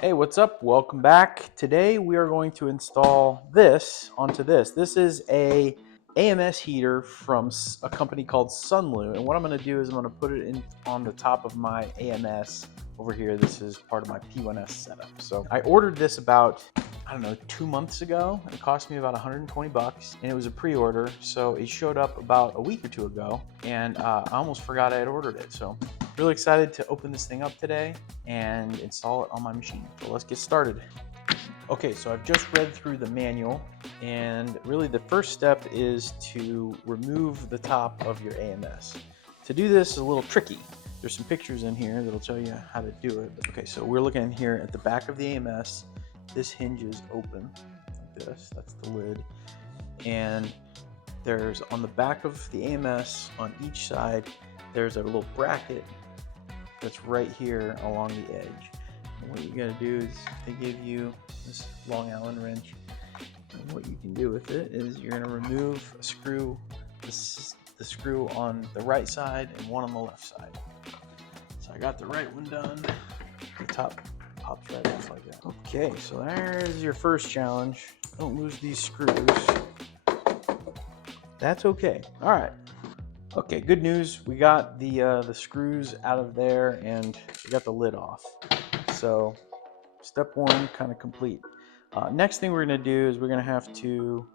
Hey, what's up? Welcome back. Today we are going to install this onto this. This is a AMS heater from a company called Sunlu, and what I'm going to do is I'm going to put it in on the top of my AMS over here. This is part of my P1S setup. So I ordered this about, I don't know, 2 months ago. It cost me about 120 bucks, and it was a pre-order, so it showed up about a week or two ago, and I almost forgot I had ordered it. So really excited to open this thing up today and install it on my machine. So let's get started. Okay, so I've just read through the manual, and really the first step is to remove the top of your AMS. To do this is a little tricky. There's some pictures in here that'll tell you how to do it. Okay, so we're looking here at the back of the AMS. This hinge is open like this, that's the lid. And there's on the back of the AMS on each side, there's a little bracket that's right here along the edge. And what you gotta do is they give you this Long Allen wrench, and what you can do with it is you're gonna remove a screw, the screw on the right side and one on the left side. So I got the right one done. The top pops right off like that. Okay, so there's your first challenge. Don't lose these screws. That's okay. All right. Okay, good news. We got the screws out of there and we got the lid off. So step one kind of complete. Next thing we're going to do is we're going to have to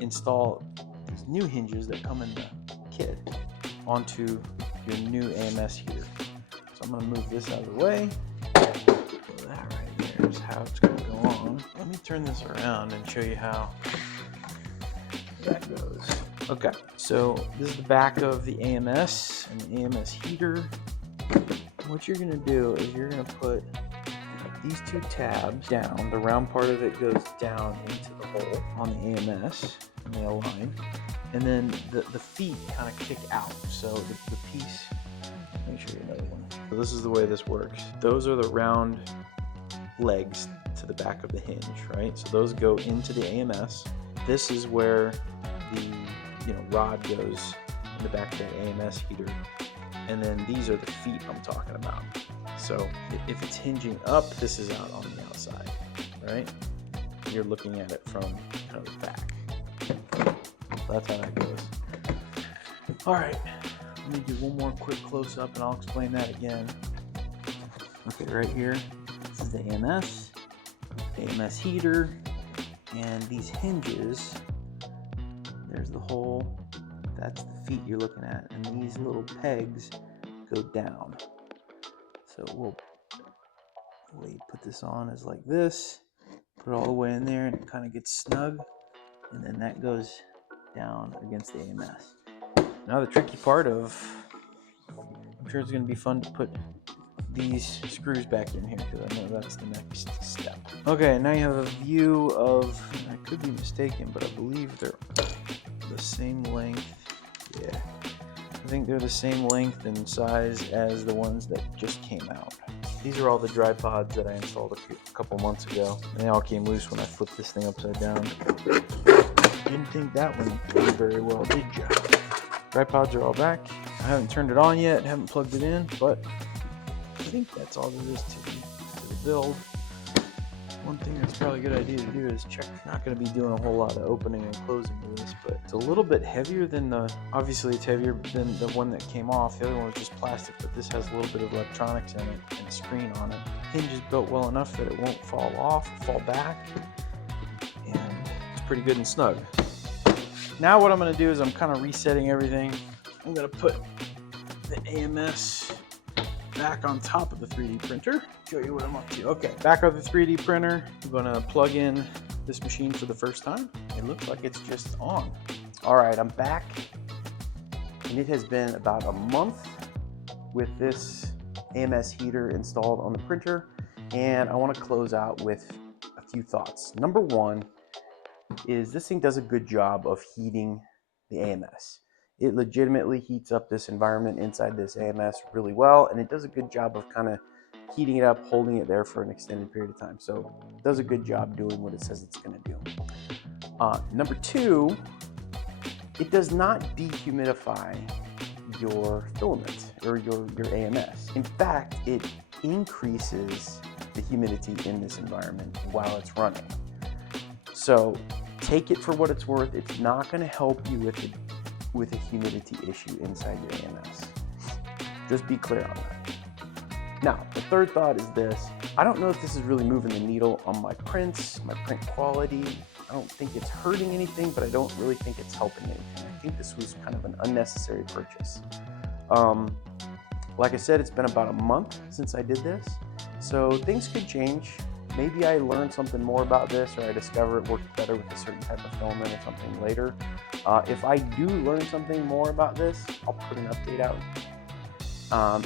install these new hinges that come in the kit onto your new AMS heater. So I'm going to move this out of the way. So that right there is how it's going to go on. Let me turn this around and show you how that goes. Okay, so this is the back of the AMS and the AMS heater. What you're gonna do is you're gonna put these two tabs down. The round part of it goes down into the hole on the AMS, and they align. And then the feet kind of kick out. So the piece, let me show you another one. So this is the way this works. Those are the round legs to the back of the hinge, right? So those go into the AMS. This is where the rod goes in the back of the AMS heater, and then these are the feet I'm talking about. So if it's hinging up, this is out on the outside, right? You're looking at it from kind of the back. So that's how that goes. All right, let me do one more quick close-up and I'll explain that again. Okay, right here, this is the AMS heater, and these hinges, there's the hole, that's the feet you're looking at, and these little pegs go down. So the way you put this on is like this, put it all the way in there and it kind of gets snug, and then that goes down against the AMS. Now the tricky part of, I'm sure it's going to be fun to put these screws back in here, because I know that's the next step. Okay, now you have a view of, I could be mistaken, but I believe they're the same length. Yeah, I think they're the same length and size as the ones that just came out. These are all the dry pods that I installed a couple months ago, and they all came loose when I flipped this thing upside down. Didn't think that one did very well, did ya? Dry pods are all back. I haven't turned it on yet, haven't plugged it in, but I think that's all there is to the build. One thing that's probably a good idea to do is check. I'm not going to be doing a whole lot of opening and closing with this, but it's a little bit heavier than obviously it's heavier than the one that came off. The other one was just plastic, but this has a little bit of electronics in it and a screen on it. The hinge is built well enough that it won't fall off, fall back, and it's pretty good and snug. Now what I'm going to do is I'm kind of resetting everything. I'm going to put the AMS back on top of the 3D printer. Show you what I'm up to. Okay, back of the 3D printer. I'm gonna plug in this machine for the first time. It looks like it's just on. All right, I'm back, and it has been about a month with this AMS heater installed on the printer, and I want to close out with a few thoughts. Number one is this thing does a good job of heating the AMS. It legitimately heats up this environment inside this AMS really well, and it does a good job of kind of heating it up, holding it there for an extended period of time. So it does a good job doing what it says it's going to do. Number two, it does not dehumidify your filament or your AMS. In fact, it increases the humidity in this environment while it's running. So take it for what it's worth. It's not going to help you with a humidity issue inside your AMS. Just be clear on that. Now, the third thought is this. I don't know if this is really moving the needle on my prints, my print quality. I don't think it's hurting anything, but I don't really think it's helping anything. I think this was kind of an unnecessary purchase. Like I said, it's been about a month since I did this, so things could change. Maybe I learned something more about this, or I discover it works better with a certain type of filament or something later. If I do learn something more about this, I'll put an update out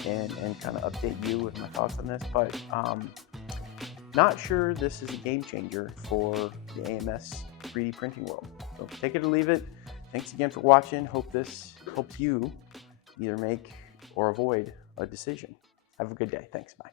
and kind of update you with my thoughts on this, but not sure this is a game changer for the AMS 3D printing world. So take it or leave it. Thanks again for watching. Hope this helps you either make or avoid a decision. Have a good day. Thanks. Bye.